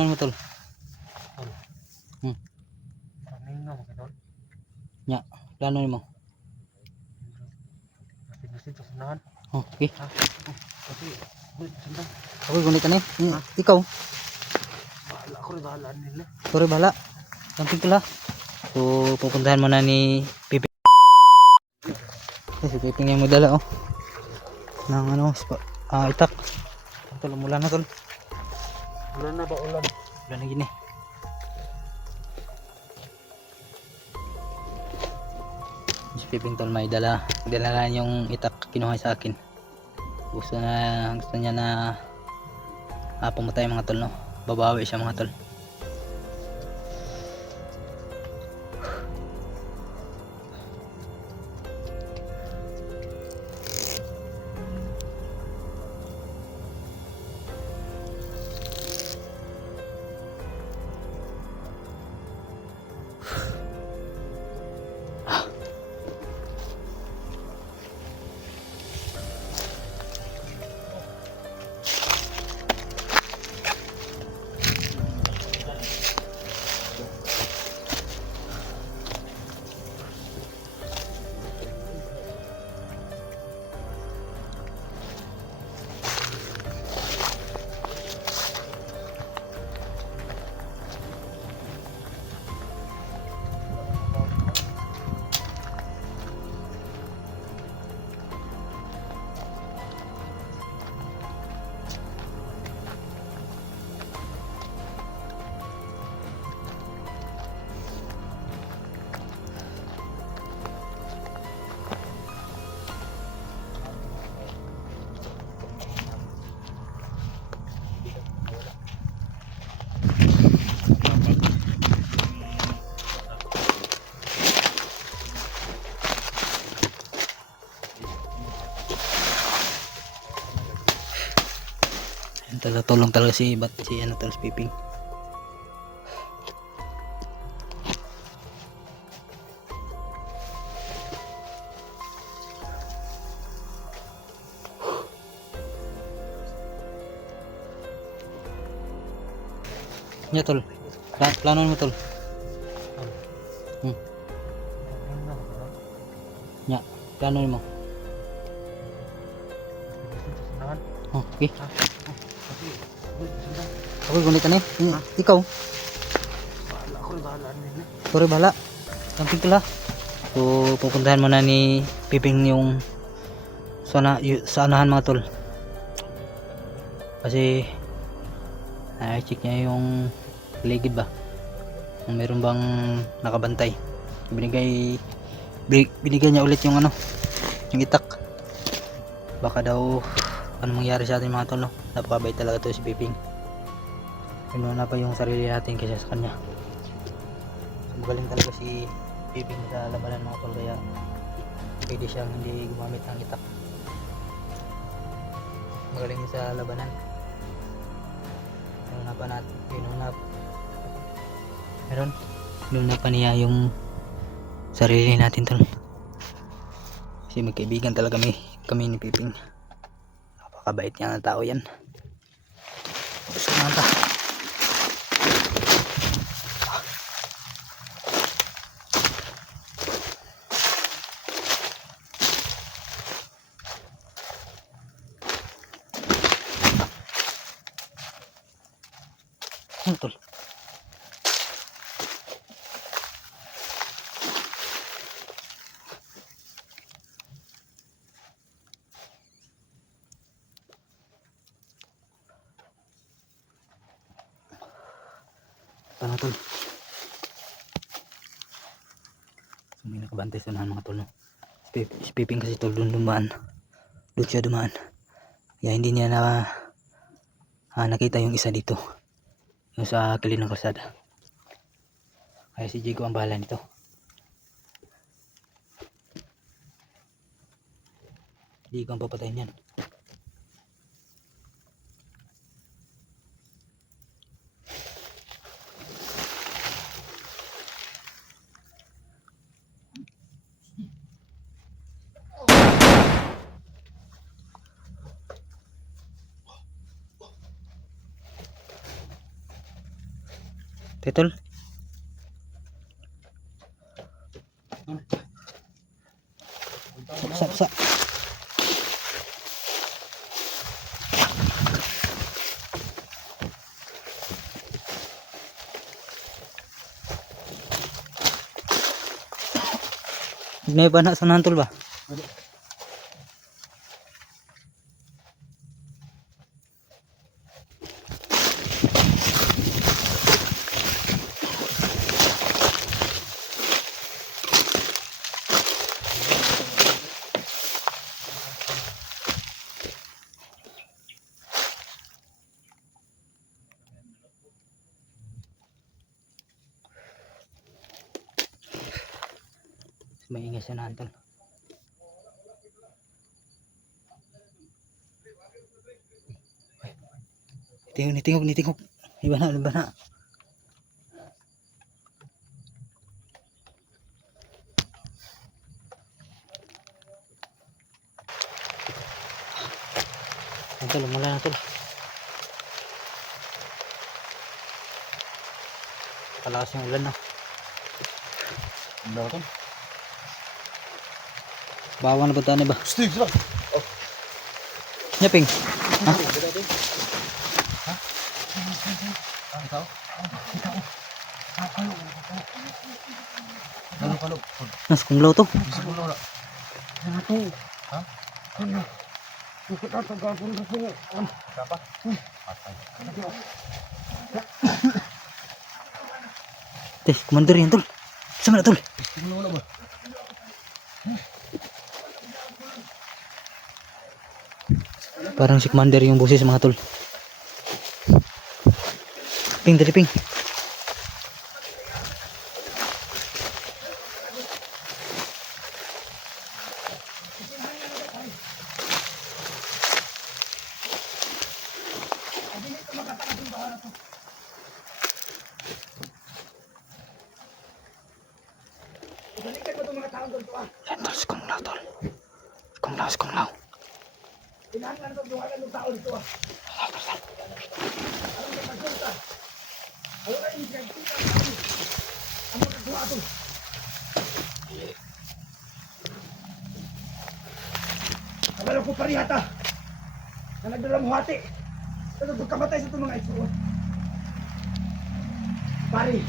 Ano mo tol? Hmm. Nya, plano mo. Oh, okay. Okay, gunit ani. Ikaw. Sorry bala. Camping pala. So, pupuntahan mo na ni Pipi. Si Pipi yung modala oh. Nang ano, itak. Tol, umulan na tol. Ulan na ba ulan? Ulan na gini. Si Piping tol may dala na yung itak kinuha sa akin. Gusto niya na pumatay mga tol no. Babawi siya mga tol. Tulong talaga si ano tol, si Piping. Nya tol. Plano mo tol. Nya, plano mo. Oh, okay. Okay, gunit ani. Ikaw. Sorry bala. Camping pala. So, pupuntahan mo na ni Piping yung sa anahan mga tol. Kasi check niya yung paligid ba. Kung meron bang nakabantay. Binigay niya ulit yung ano, yung itak. Baka daw ano mangyari sa atin mga tol no. Napakabait talaga to si Piping. Pinuna pa yung sarili natin kaysa sa kanya. So, magaling talaga si Piping sa labanan mga tol, kaya pwede siyang hindi gumamit ng itak. Magaling sa labanan. Pinuna pa niya yung sarili natin tol. Kasi magkaibigan talaga kami ni Piping. Napakabait niya ng tao yan. Gusto naman ta. Ano tol? Ano tol? So, may nakabantay sa mga tol no? Si Piping kasi tol doon dumaan. Doon siya dumaan. Kaya hindi niya nakita yung isa dito. Yung sa kilid ng kalsada. Kaya si Jigo ang bahala nito. Jigo ang papatayin yan. Titol. Sa. May ba na sa nantol ba? May ingay sa nantol. Nitingog. Iba na. Nantol, mula nantol. Palakas yung ulan na. Ano to? Bawang na ba tayo ba? Steve, sila. Nyaping. Ha? Kalo. Nas kung law to. Bisa ko na. Ano to? Ha? Ano? Bakit ata gagawin ko po? Apa? Patay. Teh, commander yan tol. Sama na tol. Wala ba? Parang si commander yung boses mga tol. Ping, dali ping. Yan tol, si Kung Lao tol. Si Kung Lao. Kabalo ko parihata. Na nagdalang hati. Pero pagkamatay sa itong mga ito. Pari,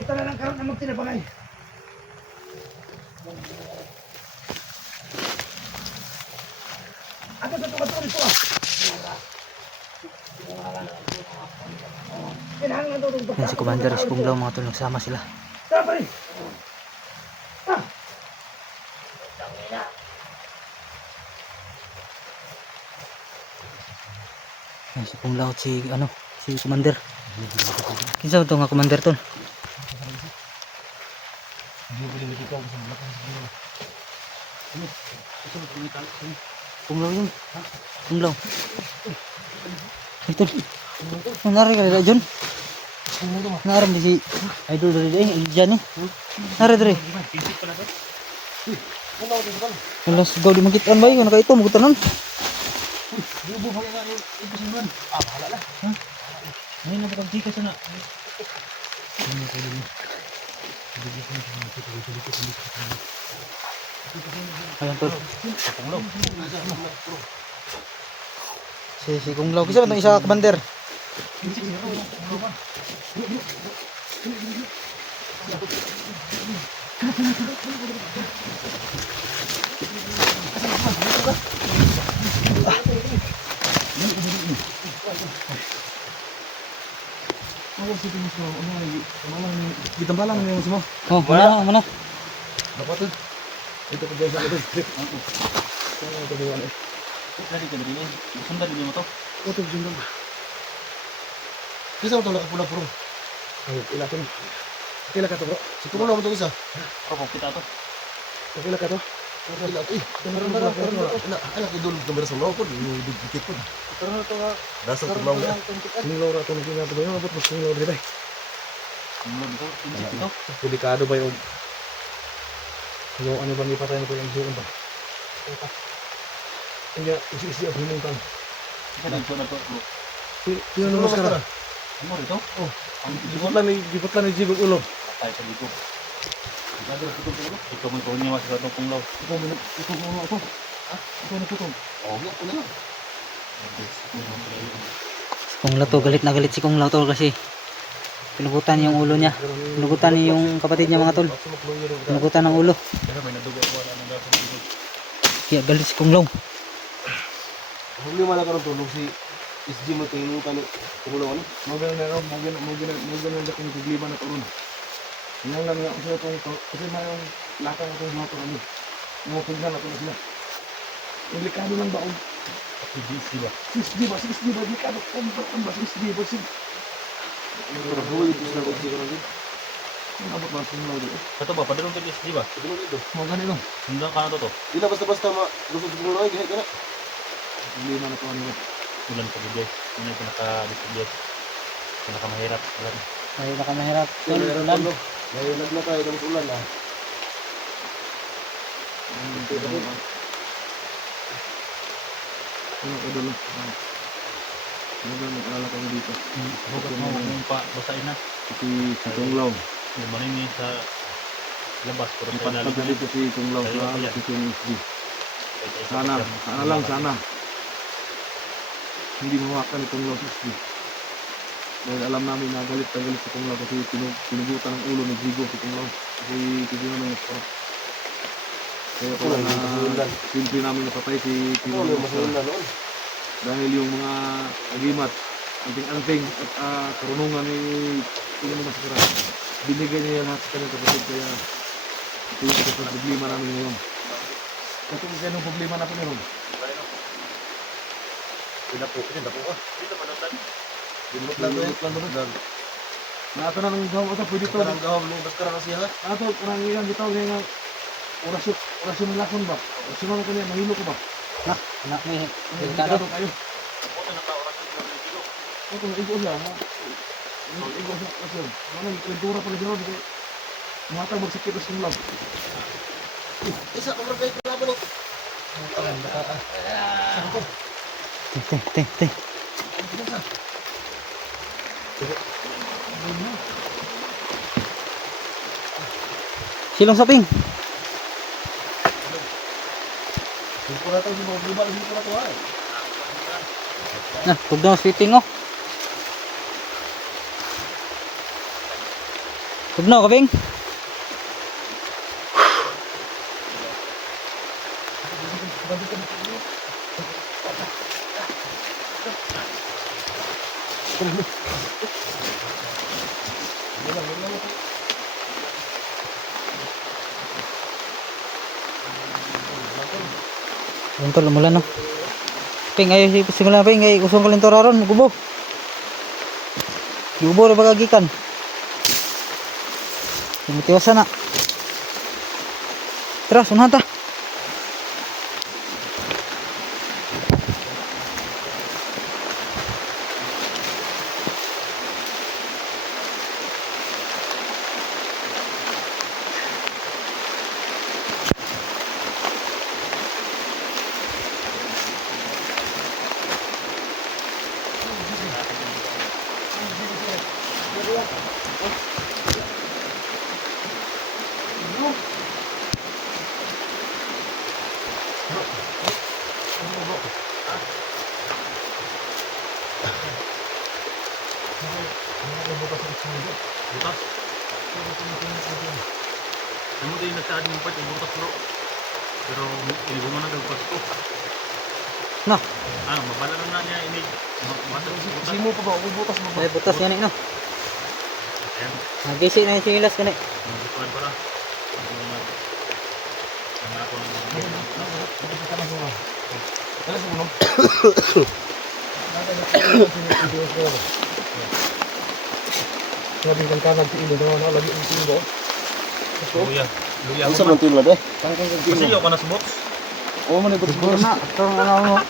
kita na lang karoon na magtinabangay. Ano sa tukatulong ito ah? Kailangan lang daw itong Yan si commander, si Kung Lao mga tol. Nagsama sila. Tara pari! Ah! Yan si Kung Lao at si commander. Kinsa ito nga commander tol? Kung Lao yun. Kung Lao. Ito. Nari ka nila dyan. Naram di si idol dari deh. Dyan eh. Nari dari. Alas gaw di magitan ba yun? Nakaito magutanon. Ngayon na bakang tika sana. Ayan tol. Si Kung Lao. Kisa ba itong isa commander? Gitambalan mo yung mo. Oh, mana. Dapat ito pa sa labas. Tadi ka diri. Sunda dili mo to. Oto jumbo. Kisa mo to pula puro. Ay, ila to. Kila ka to, bro. Siguro mo to isa. Opo, kita to. Kila ka to. Ila to. Ala ko dulu kamera sa loob ko, dikit ko. Karon to nga. Dasar ko lang. Sing lora to ngi na to yo, abot mo sing lora diri. Ito. Delikado ba yung ano bang ipatay mo ko yung suon ba? Kaya isi-isi ako himuntan. Si ano maskara? Ano rito? Oh, ang Gibot lang ni Jibog ulo. patay sa ligo. Ito mo ito niya sa itong punglaw. Ito mo ako. Ha? Ito na putong. Oh, Ano lang? Si Kung Lao to, galit na galit si Kung Lao to kasi pinugutan yung ulo niya. Pinugutan niya yung kapatid niya mga tol. Pinugutan ng ulo. Pero may nadugo ko ano daw sa ligo. Kaya galit si Kung Lao. Hindi man nagkaroon tulong si SG mo tingin kani kulo ano? Magaling na magaling akong problema na karon. Yang lang ako sa itong kasi mayroong lakang akong mga ano. Mga tingnan ako na sila. Delikado lang ba on? Di ba? Delikado on ba? Di ba? Pero buhay ito sila SG ko lang. Ang abot ba sa mga dito? Ito ba, padulong to di ba? Ito mo dito. Mga ganito. Hanggang ka na to. Dila basta-basta gusto ko lang ay kana. Problema na to ano. Ulan pa bigay. Ano yung pinaka-disabilit? Pinakamahirap. Ulan. Ay, nakamahirap. Tol, Meron ulan. ulo. May lag na tayo ng ulan ah. Ano ko doon? Nag-alala kami dito. Bukas mo kung pa basahin na. Si Tunglaw. Yung marini sa labas. Pero sa Ipat ilalim na dito si Tunglaw sa location SG. Sana hindi mawakan ni Tunglaw sa SG. Dahil alam namin na galit si Tunglaw kasi pinugutan ng ulo ni Jigo si Tunglaw. Kasi hindi naman ito. Kaya pala na simple namin napatay si Ano Tunglaw. yung masulan noon? Dahil yung mga agimat, anting-anting at karunungan ni Tunglaw Masakara, binigay niya lahat sa kanyang kapatid. Kaya ito yung problema namin ngayon. Ito yung problema natin ngayon. Pinapo ka. Dito pa natin. Dimot lang doon. Nato na ng gawin ito, pwede ito. Karang gahom ni bas karang siya. Nato, karang ilang bitaw niya nga orasyon ng lakon ba? Orasyon naman kanya, mahilo ko ba? Na, anak may Delikado delikado. tayo. Ako na naka-oras ng ligo. Ito, igo siya. Igo siya, orasyon. Ano, kwentura pala dito. Matang magsakit sa lang. Isa kamar kay kalaban ni. Te. Silong saping. Hindi ko na tayo mga global, hindi ko na to ay. Nah, tugnaw fitting oh. Tugnaw kabing. Tol, umulan no. Ping ayo simulan ping ay usong kalintor aron gubo. Gubo ra bagagikan. Mutiwasa na. Tara, sunahan ta. Butas. Namun din nagsaad ng part, yung butas bro. Pero iligo mo na daw pasto. No, Mabala na niya ini. Butas. Simo pa ba? Ubutas mo ba? ay butas yan no. Ayan. Nagisi na yung sinilas kani. Bukulan para. Ang ako ng Ano sa ulo? Sabi kang kanag si ilo na lagi ang sino. luya. Luya Isa man tulad eh. Kasi yung ka na sa box. Oh, man ito siguro na. Karang ano.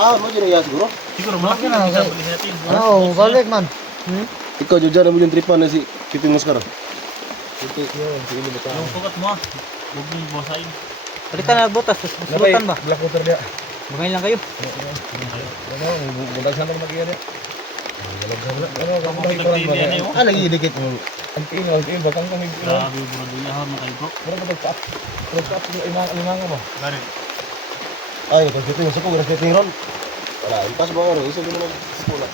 Ah, mo dyan iya siguro. Siguro malaki na isa balihin natin. Oh, balik man. Ikaw dyan mo yung tripan na si Piping Mascara. Yung sukat mo. Huwag mong basahin. Balikan na butas, tapos busutan ba? Black water dia. Bumain lang kayo. Budag sana mag-iyan eh. Ano, kamu Mga pinagtitiyan niyo. Ah, lagi dikit mo. ang tiin, bakang kami. Grabe, bro. Duyahan na kayo, bro. Mura ka pagkaap imang mo. Gari. Ay, nagkita yung suko, nagkita yung ron. Wala, impas ba oro? Isa din naman sila.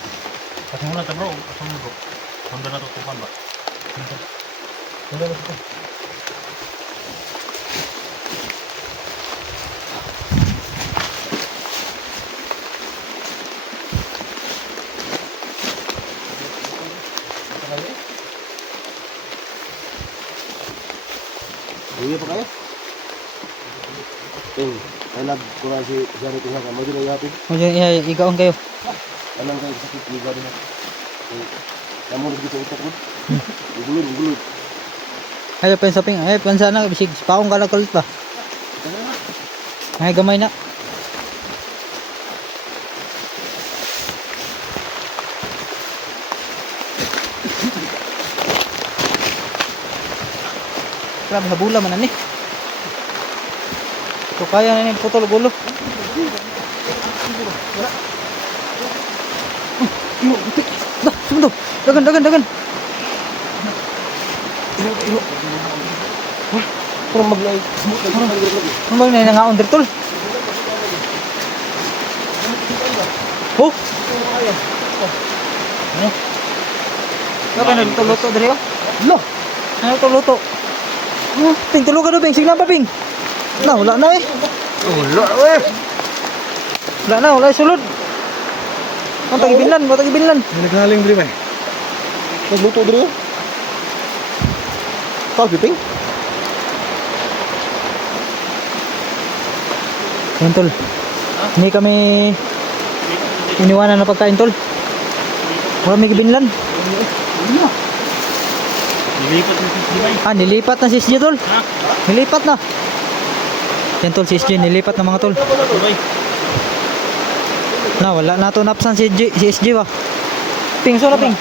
Kasi muna ta, bro. Kasi muna, bro. Hanggang natutupan ba? Wala na ito. Uwi pa kayo? I love ko na si Jared Tinga ka. Maju na yapin. O dyan, igaon kayo. Anong kayo sakit liga din ako. Namun lagi sa utak mo. Gulod. Ayaw pa yung saping. Ayaw pa sana. Bisig, paong kalakalit pa. Ay, gamay na. Grabe, habula man ani. So kaya na ni putol gulo. Dah, sundo. Dagan. Parang maglay. Smooth na parang maglay. Ano ba na nga under tol? Oh. Ano? Kaya na luto dali ba? Lo. Ano to luto? Ping tulo ka do ping, sigla pa ping. Wala na eh. Wala sulod. Ang tagibilan. Naghaling bri ba? Nagluto dito. Tawag piping. Yan tol. Hindi kami iniwanan na pagkain tol. Wala may gibinlan. Nilipat na si Sibay. Nilipat na si SJ tol. Ha? Nilipat na. Yan tol, si SJ nilipat na mga tol. Sibay. Wala na to napsan si SJ ba. Ping, so na ping.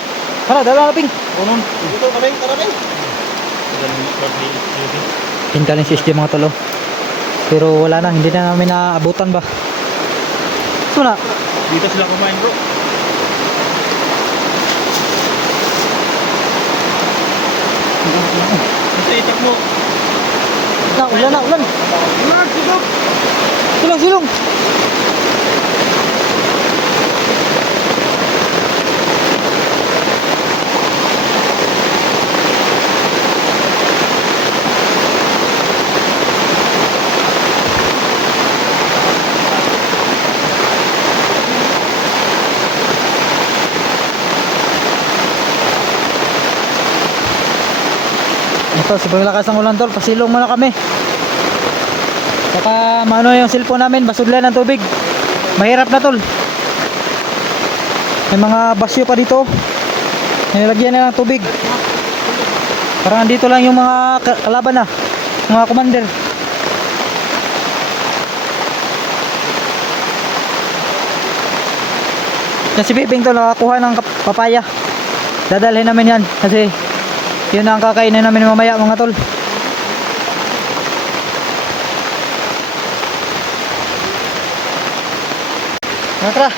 Dala na ping. Unon. Dito kami, karabing. Pinkaling si SJ mga tol. Pero wala na, hindi na namin naabutan ba. So na. Dito sila kumain, bro. Kasi itak mo. Ulan. Silong. Ito, sobrang lakas ng ulan tol, pasilong muna kami. Saka maano yung cellphone namin, basudlan ng tubig. Mahirap na tol. May mga basyo pa dito. Nilagyan na ng tubig. Parang andito lang yung mga kalaban na, mga commander. Yan si Piping tol, nakakuha ng papaya. Dadalhin namin yan kasi yun ang kakainin namin mamaya mga tol. Tara.